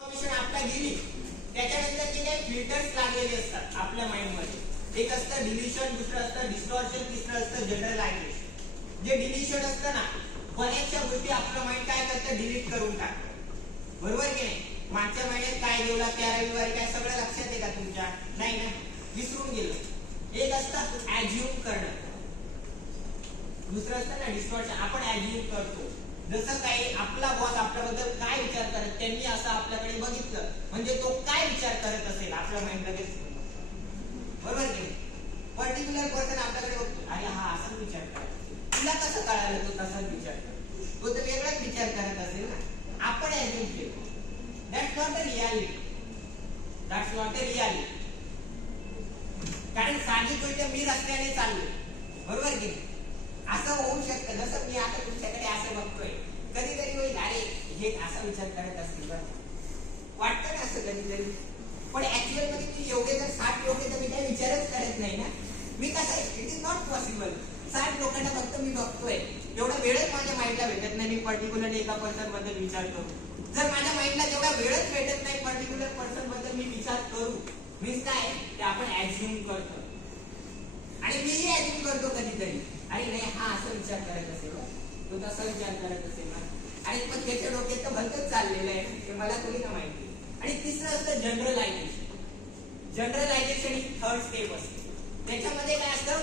आपला गेली त्याच्यानंतर जे काही फिल्टर्स लागलेले असतात आपल्या माइंड मध्ये, एक असतं डिलिशन, दुसरं असतं डिस्टॉर्शन, तिसरं असतं जनरलायझेशन. जे डिलिशन असतं ना, बऱ्याचशा गोष्टी आपलं माइंड काय करतं, डिलीट करून टाकतं. बरोबर की नाही? मागच्या महिन्यात काय गेला, त्या रविवारी काय, सगळं लक्षात आहे का तुमच्या? नाही ना, विसरून गेलो. एक असतं ऍज्युम करणं, दुसरं असतं ना डिस्टॉर्शन. आपण ऍज्युम करतो, जसं काही आपला बॉस आपल्याबद्दल काय विचार करत, त्यांनी असं आपल्याकडे बघितलं म्हणजे तो काय विचार करत असेल आपल्या माइंड लगेच. बरोबर की पर्टिक्युलर पर्सन आपल्याकडे बघतो, अरे हा असाच विचार करतो, तुला कसं कळालं तो तसाच विचार करतो, तो तर वेगळाच विचार करत असेल ना. आपण ऍज्युम केलो. That's not a reality. That's not a reality. कारण साधी गोष्ट मी रस्त्याने चाललो, बरोबर की असं होऊ शकतं. जसं मी आता तुमच्याकडे असं बघतोय, कधीतरी होईल अरे हे असा विचार करत असतील बरं, वाटतं ना असं कधीतरी. पण ऍक्च्युअल मध्ये मी एवढे जर 60 लोक तर मी काही विचारच करत नाही ना. मी कसं, इट इज नॉट पॉसिबल. 60 लोकांना फक्त मी बघतोय, एवढा वेळच माझ्या माइंडला भेटत नाही मी पर्टिक्युलरली एका पर्सन बद्दल विचार करू. जर माझ्या माइंडला जेवढा वेळच भेटत नाही पर्टिक्युलर पर्सन बद्दल मी विचार करू, मीन्स काय ते आपण ऍज्युम करतो. आणि मीही ऍज्युम करतो कधीतरी, अरे नाही हा असा विचार करत असेल, तो तसा विचार करत असेल ना, आणि मग त्याच्या डोक्यात तर भलतच चाललेलं आहे, ते मला थोडी ना माहिती. आणि तिसरं असतं जनरलायझेशन. जनरलायझेशन ही थर्ड स्टेप असते. त्याच्यामध्ये काय असतं,